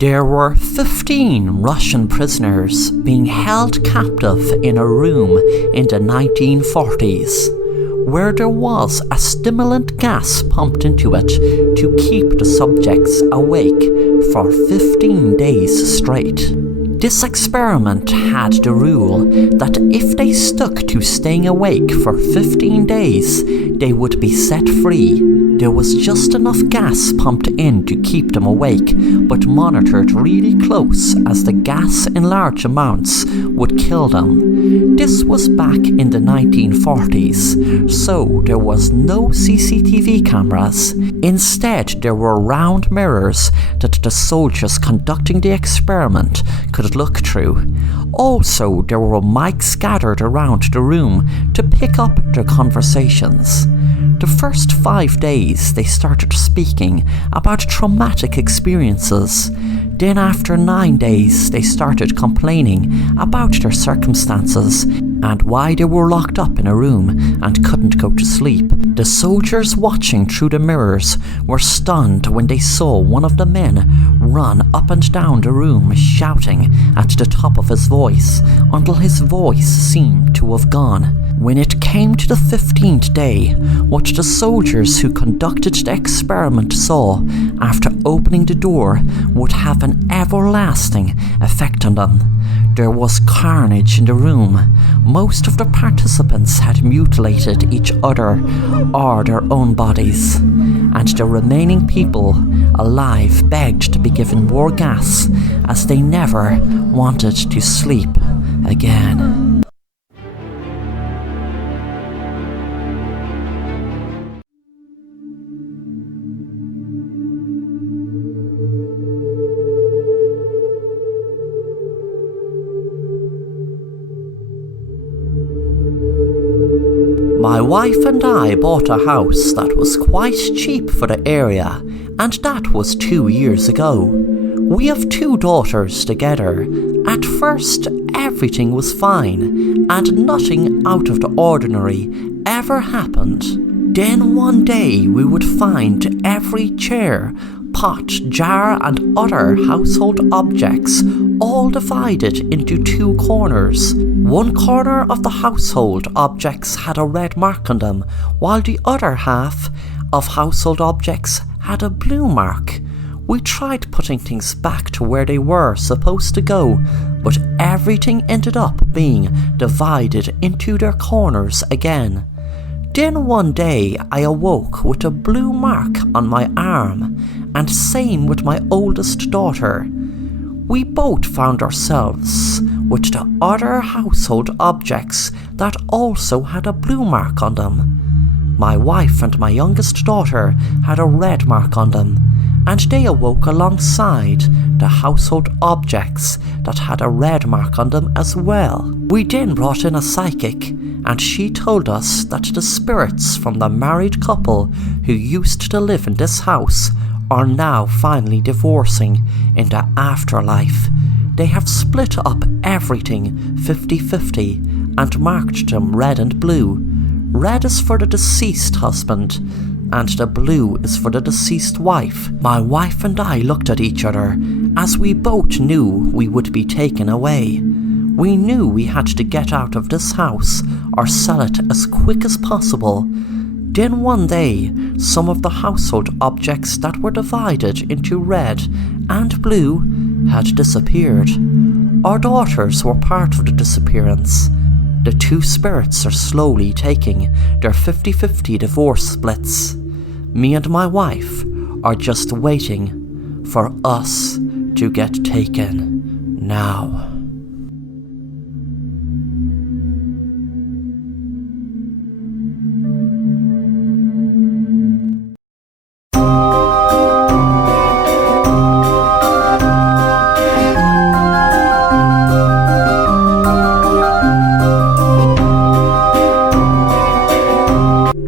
There were 15 Russian prisoners being held captive in a room in the 1940s, where there was a stimulant gas pumped into it to keep the subjects awake for 15 days straight. This experiment had the rule that if they stuck to staying awake for 15 days, they would be set free. There was just enough gas pumped in to keep them awake, but monitored really close as the gas in large amounts would kill them. This was back in the 1940s, so there was no CCTV cameras. Instead, there were round mirrors that the soldiers conducting the experiment could look through. Also, there were mics gathered around the room to pick up their conversations. The first 5 days they started speaking about traumatic experiences. Then after 9 days they started complaining about their circumstances and why they were locked up in a room and couldn't go to sleep. The soldiers watching through the mirrors were stunned when they saw one of the men run up and down the room shouting at the top of his voice until his voice seemed to have gone. When it came to the 15th day, what the soldiers who conducted the experiment saw after opening the door would have an everlasting effect on them. There was carnage in the room. Most of the participants had mutilated each other or their own bodies, and the remaining people alive begged to be given more gas as they never wanted to sleep again. My wife and I bought a house that was quite cheap for the area, and that was 2 years ago. We have 2 daughters together. At first, everything was fine, and nothing out of the ordinary ever happened. Then one day we would find every chair, pot, jar and other household objects all divided into 2 corners. One corner of the household objects had a red mark on them, while the other half of household objects had a blue mark. We tried putting things back to where they were supposed to go, but everything ended up being divided into their corners again. Then one day I awoke with a blue mark on my arm, and same with my oldest daughter. We both found ourselves with the other household objects that also had a blue mark on them. My wife and my youngest daughter had a red mark on them, and they awoke alongside the household objects that had a red mark on them as well. We then brought in a psychic, and she told us that the spirits from the married couple who used to live in this house are now finally divorcing in the afterlife. They have split up everything 50-50 and marked them red and blue. Red is for the deceased husband, and the blue is for the deceased wife. My wife and I looked at each other, as we both knew we would be taken away. We knew we had to get out of this house or sell it as quick as possible. Then one day, some of the household objects that were divided into red and blue had disappeared. Our daughters were part of the disappearance. The 2 spirits are slowly taking their 50-50 divorce splits. Me and my wife are just waiting for us to get taken now.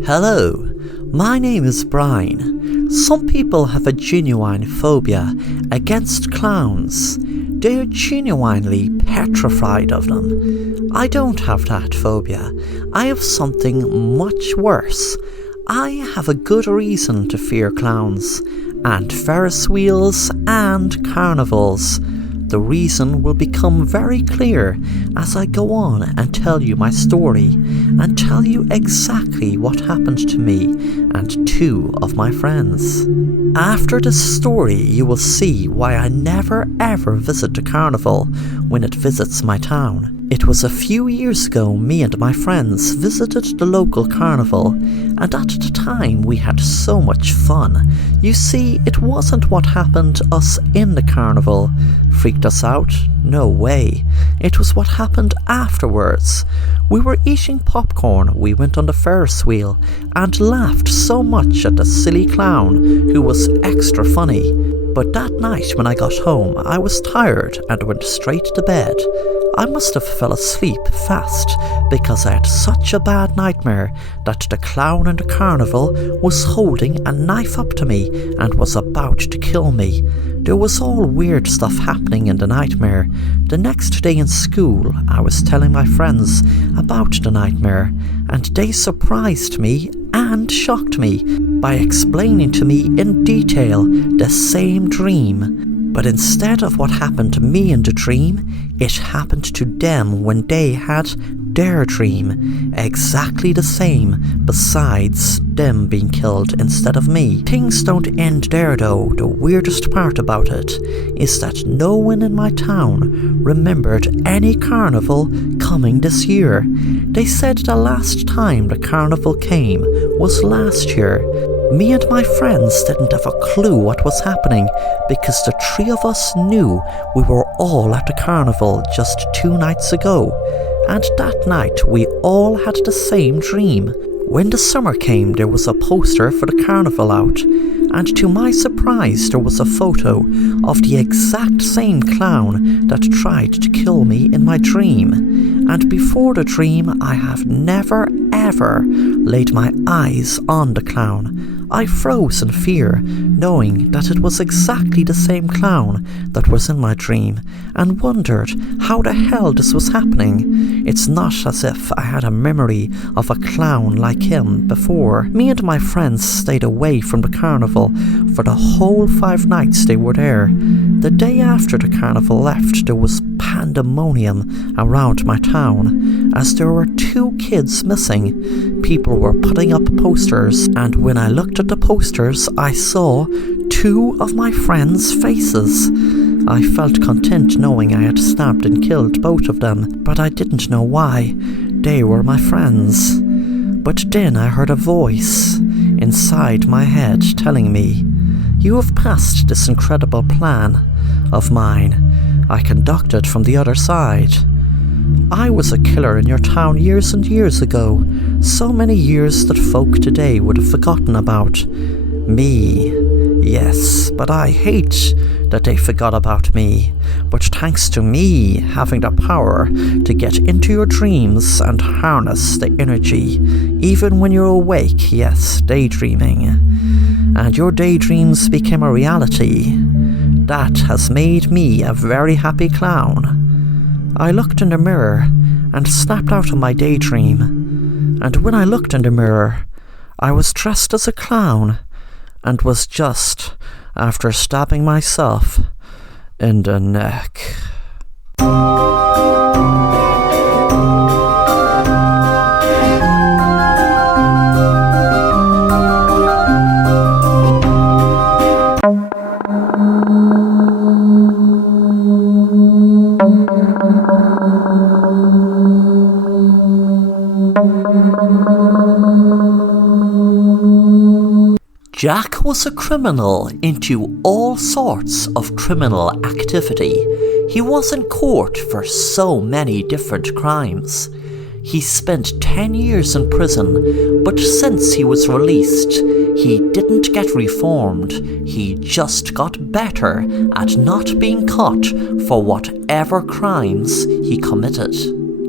Hello, my name is Brian. Some people have a genuine phobia against clowns. They are genuinely petrified of them. I don't have that phobia. I have something much worse. I have a good reason to fear clowns, and Ferris wheels and carnivals. The reason will become very clear as I go on and tell you my story and tell you exactly what happened to me and two of my friends. After this story, you will see why I never ever visit the carnival when it visits my town. It was a few years ago me and my friends visited the local carnival, and at the time we had so much fun. You see, it wasn't what happened to us in the carnival freaked us out, no way. It was what happened afterwards. We were eating popcorn, we went on the Ferris wheel and laughed so much at the silly clown who was extra funny. But that night when I got home, I was tired and went straight to bed. I must have fell asleep fast because I had such a bad nightmare that the clown in the carnival was holding a knife up to me and was about to kill me. There was all weird stuff happening in the nightmare. The next day in school, I was telling my friends about the nightmare, and they surprised me and shocked me by explaining to me in detail the same dream. But instead of what happened to me in the dream, it happened to them when they had their dream. Exactly the same, besides them being killed instead of me. Things don't end there though. The weirdest part about it is that no one in my town remembered any carnival coming this year. They said the last time the carnival came was last year. Me and my friends didn't have a clue what was happening because the three of us knew we were all at the carnival just 2 nights ago, and that night we all had the same dream. When the summer came, there was a poster for the carnival out, and to my surprise there was a photo of the exact same clown that tried to kill me in my dream. And before the dream, I have never ever laid my eyes on the clown. I froze in fear, knowing that it was exactly the same clown that was in my dream, and wondered how the hell this was happening. It's not as if I had a memory of a clown like him before. Me and my friends stayed away from the carnival for the whole 5 nights they were there. The day after the carnival left, there was pandemonium around my town, as there were 2 kids missing. People were putting up posters, and when I looked at the posters, I saw 2 of my friends' faces. I felt content knowing I had stabbed and killed both of them, but I didn't know why. They were my friends. But then I heard a voice inside my head telling me, "You have passed this incredible plan of mine. I conducted from the other side. I was a killer in your town years and years ago, so many years that folk today would have forgotten about me. Yes, but I hate that they forgot about me. But thanks to me having the power to get into your dreams and harness the energy, even when you're awake, yes, daydreaming, and your daydreams became a reality, that has made me a very happy clown. I looked in the mirror and snapped out of my daydream, and when I looked in the mirror, I was dressed as a clown and was just after stabbing myself in the neck." Jack was a criminal into all sorts of criminal activity. He was in court for so many different crimes. He spent 10 years in prison, but since he was released, he didn't get reformed. He just got better at not being caught for whatever crimes he committed.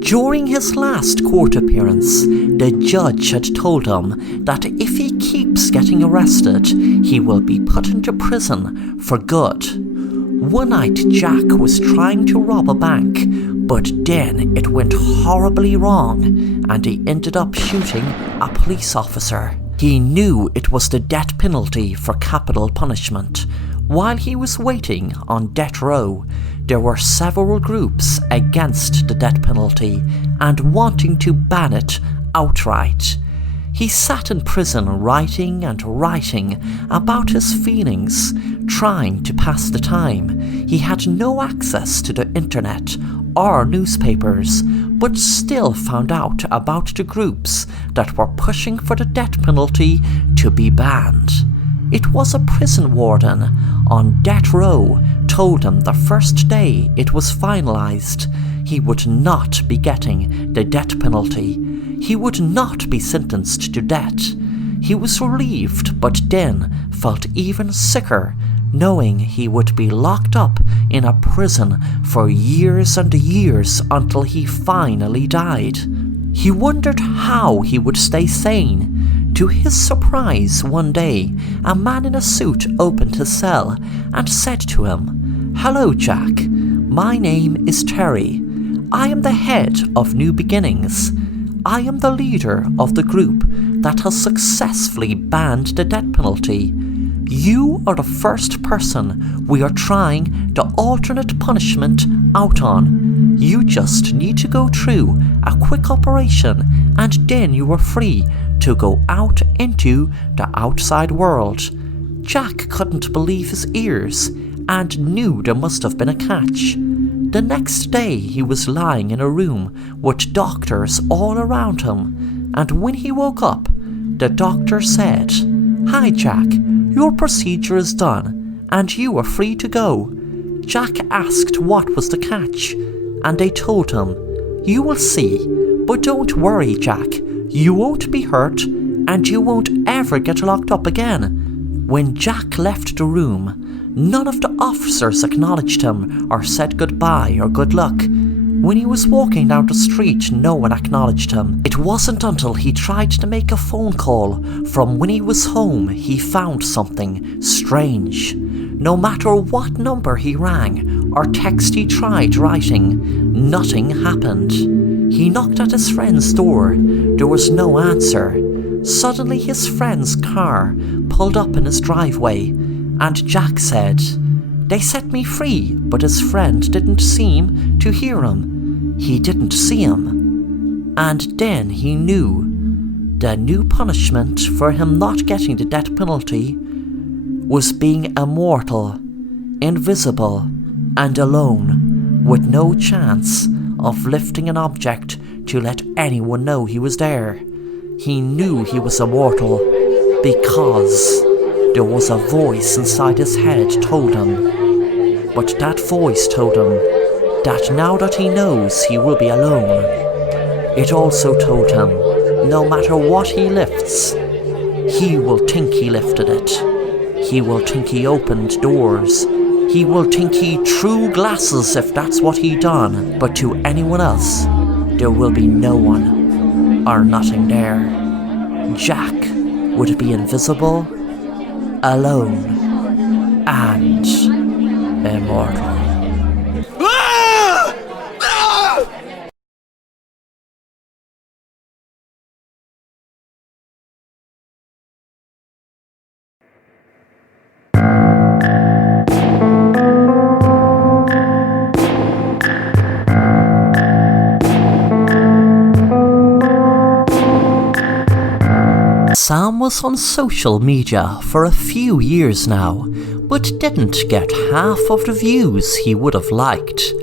During his last court appearance, the judge had told him that if he keeps getting arrested, he will be put into prison for good. One night, Jack was trying to rob a bank, but then it went horribly wrong, and he ended up shooting a police officer. He knew it was the death penalty for capital punishment. While he was waiting on death row, there were several groups against the death penalty and wanting to ban it outright. He sat in prison writing and writing about his feelings, trying to pass the time. He had no access to the internet or newspapers, but still found out about the groups that were pushing for the death penalty to be banned. It was a prison warden on death row told him the first day it was finalized he would not be getting the death penalty. He would not be sentenced to death. He was relieved, but then felt even sicker, knowing he would be locked up in a prison for years and years until he finally died. He wondered how he would stay sane. To his surprise, one day, a man in a suit opened his cell and said to him, "Hello, Jack. My name is Terry. I am the head of New Beginnings. I am the leader of the group that has successfully banned the death penalty. You are the first person we are trying the alternate punishment out on. You just need to go through a quick operation and then you are free to go out into the outside world." Jack couldn't believe his ears and knew there must have been a catch. The next day he was lying in a room with doctors all around him, and when he woke up, the doctor said, "Hi Jack, your procedure is done and you are free to go." Jack asked what was the catch, and they told him, "You will see, but don't worry Jack, you won't be hurt and you won't ever get locked up again." When Jack left the room, none of the officers acknowledged him or said goodbye or good luck. When he was walking down the street, no one acknowledged him. It wasn't until he tried to make a phone call from when he was home he found something strange. No matter what number he rang or text he tried writing, nothing happened. He knocked at his friend's door. There was no answer. Suddenly his friend's car pulled up in his driveway, and Jack said, "They set me free," but his friend didn't seem to hear him. He didn't see him. And then he knew the new punishment for him not getting the death penalty was being immortal, invisible, and alone, with no chance of lifting an object to let anyone know he was there. He knew he was immortal because there was a voice inside his head told him. But that voice told him that now that he knows he will be alone, it also told him no matter what he lifts, he will think he lifted it. He will think he opened doors. He will think he threw glasses if that's what he done. But to anyone else, there will be no one or nothing there. Jack would be invisible, alone, and immortal. Sam was on social media for a few years now, but didn't get half of the views he would have liked.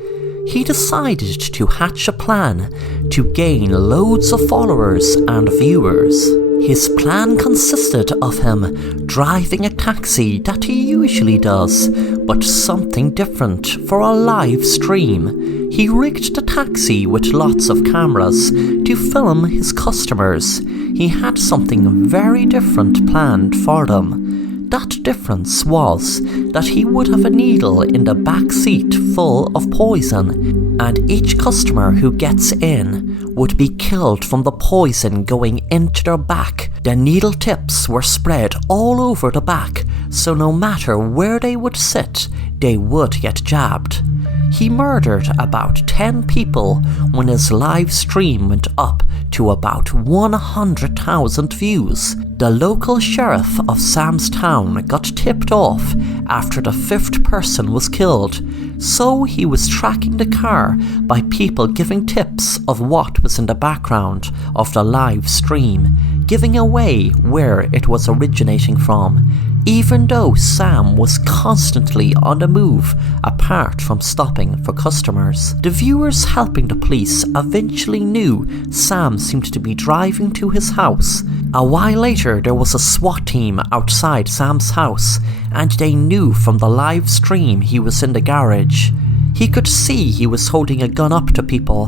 He decided to hatch a plan to gain loads of followers and viewers. His plan consisted of him driving a taxi that he usually does, but something different for a live stream. He rigged the taxi with lots of cameras to film his customers. He had something very different planned for them. That difference was that he would have a needle in the back seat full of poison, and each customer who gets in would be killed from the poison going into their back. The needle tips were spread all over the back, so no matter where they would sit, they would get jabbed. He murdered about 10 people when his live stream went up to about 100,000 views. The local sheriff of Sam's town got tipped off after the 5th person was killed, so he was tracking the car by people giving tips of what was in the background of the live stream, giving away where it was originating from, even though Sam was constantly on the move apart from stopping for customers. The viewers helping the police eventually knew Sam seemed to be driving to his house. A while later there was a SWAT team outside Sam's house, and they knew from the live stream he was in the garage. He could see he was holding a gun up to people,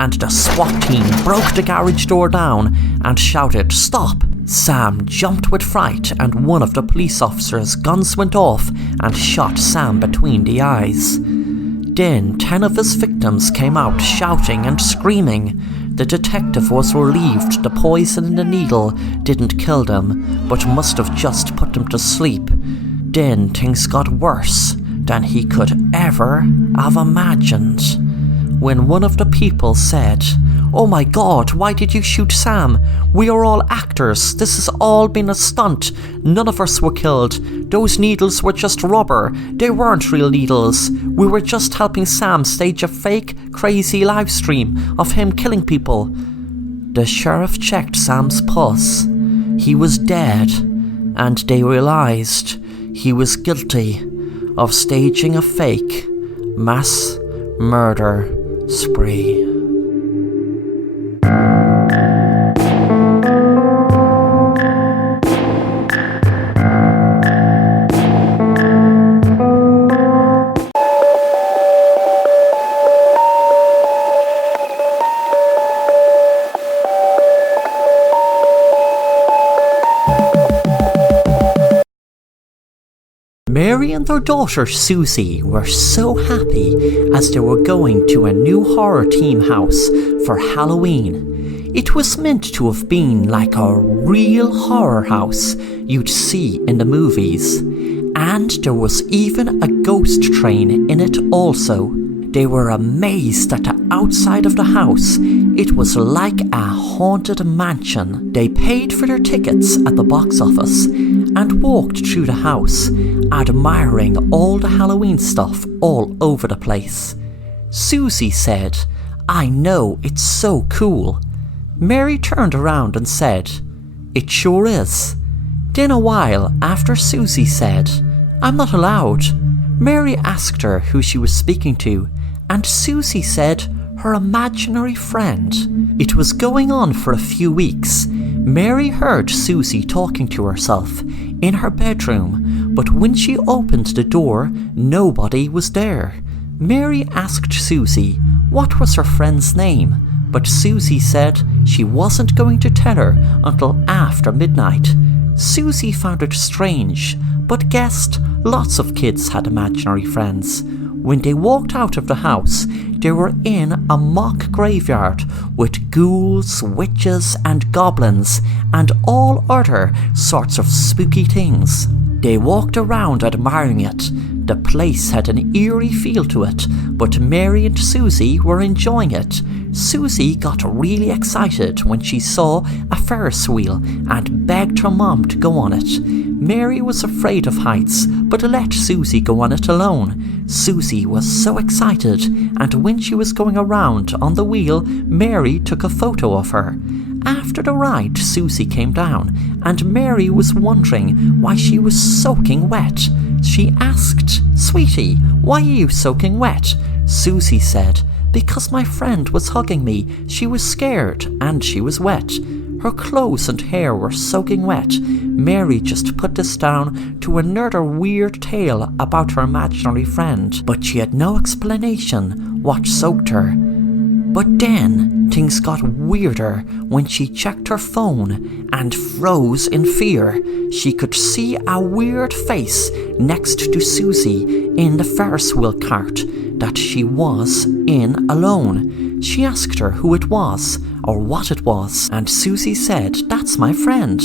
and the SWAT team broke the garage door down and shouted, "Stop!" Sam jumped with fright, and one of the police officers' guns went off and shot Sam between the eyes. Then 10 of his victims came out shouting and screaming. The detective was relieved the poison in the needle didn't kill them, but must have just put them to sleep. Then things got worse than he could ever have imagined. When one of the people said, "Oh my God, why did you shoot Sam? We are all actors. This has all been a stunt. None of us were killed. Those needles were just rubber. They weren't real needles. We were just helping Sam stage a fake, crazy live stream of him killing people." The sheriff checked Sam's pulse. He was dead, and they realized he was guilty of staging a fake mass murder spree. Mary and their daughter Susie were so happy as they were going to a new horror theme house for Halloween. It was meant to have been like a real horror house you'd see in the movies, and there was even a ghost train in it also. They were amazed at the outside of the house. It was like a haunted mansion. They paid for their tickets at the box office and walked through the house, admiring all the Halloween stuff all over the place. Susie said, "I know, it's so cool." Mary turned around and said, "It sure is." Then a while after Susie said, "I'm not allowed," Mary asked her who she was speaking to, and Susie said her imaginary friend. It was going on for a few weeks. Mary heard Susie talking to herself in her bedroom, but when she opened the door, nobody was there. Mary asked Susie what was her friend's name, but Susie said she wasn't going to tell her until after midnight. Susie found it strange, but guessed lots of kids had imaginary friends. When they walked out of the house, they were in a mock graveyard with ghouls, witches and goblins and all other sorts of spooky things. They walked around admiring it. The place had an eerie feel to it, but Mary and Susie were enjoying it. Susie got really excited when she saw a Ferris wheel and begged her mom to go on it. Mary was afraid of heights, but let Susie go on it alone. Susie was so excited, and when she was going around on the wheel, Mary took a photo of her. After the ride, Susie came down, and Mary was wondering why she was soaking wet. She asked, "Sweetie, why are you soaking wet?" Susie said, "Because my friend was hugging me. She was scared, and she was wet." Her clothes and hair were soaking wet. Mary just put this down to another weird tale about her imaginary friend, but she had no explanation what soaked her. But then things got weirder when she checked her phone and froze in fear. She could see a weird face next to Susie in the Ferris wheel cart that she was in alone. She asked her who it was or what it was, and Susie said, "That's my friend."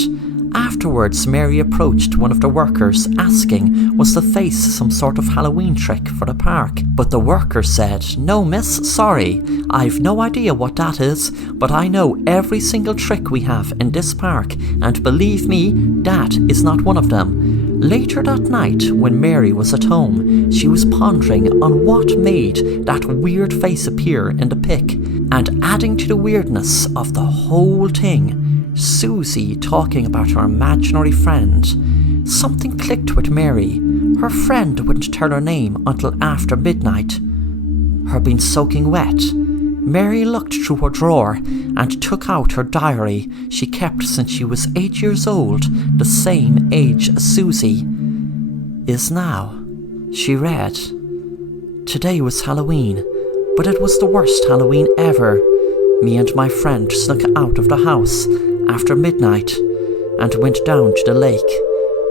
Afterwards, Mary approached one of the workers asking was the face some sort of Halloween trick for the park, but the worker said, "No miss, sorry, I've no idea what that is, but I know every single trick we have in this park, and believe me, that is not one of them." Later that night, when Mary was at home, she was pondering on what made that weird face appear in the pic, and adding to the weirdness of the whole thing, Susie talking about her imaginary friend. Something clicked with Mary. Her friend wouldn't tell her name until after midnight. Her being soaking wet. Mary looked through her drawer and took out her diary she kept since she was 8 years old, the same age as Susie is now. She read, "Today was Halloween, but it was the worst Halloween ever. Me and my friend snuck out of the house after midnight and went down to the lake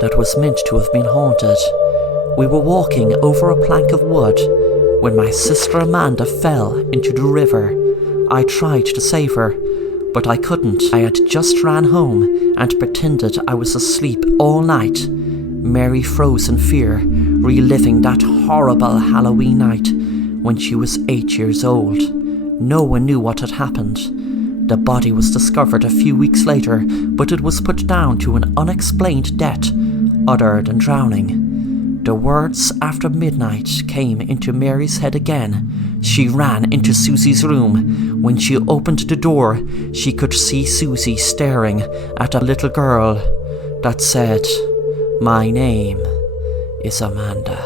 that was meant to have been haunted. We were walking over a plank of wood when my sister Amanda fell into the river. I tried to save her, but I couldn't. I had just ran home and pretended I was asleep all night." Mary froze in fear, reliving that horrible Halloween night when she was 8 years old. No one knew what had happened. The body was discovered a few weeks later, but it was put down to an unexplained death other than drowning. The words "after midnight" came into Mary's head again. She ran into Susie's room. When she opened the door, she could see Susie staring at a little girl that said, "My name is Amanda."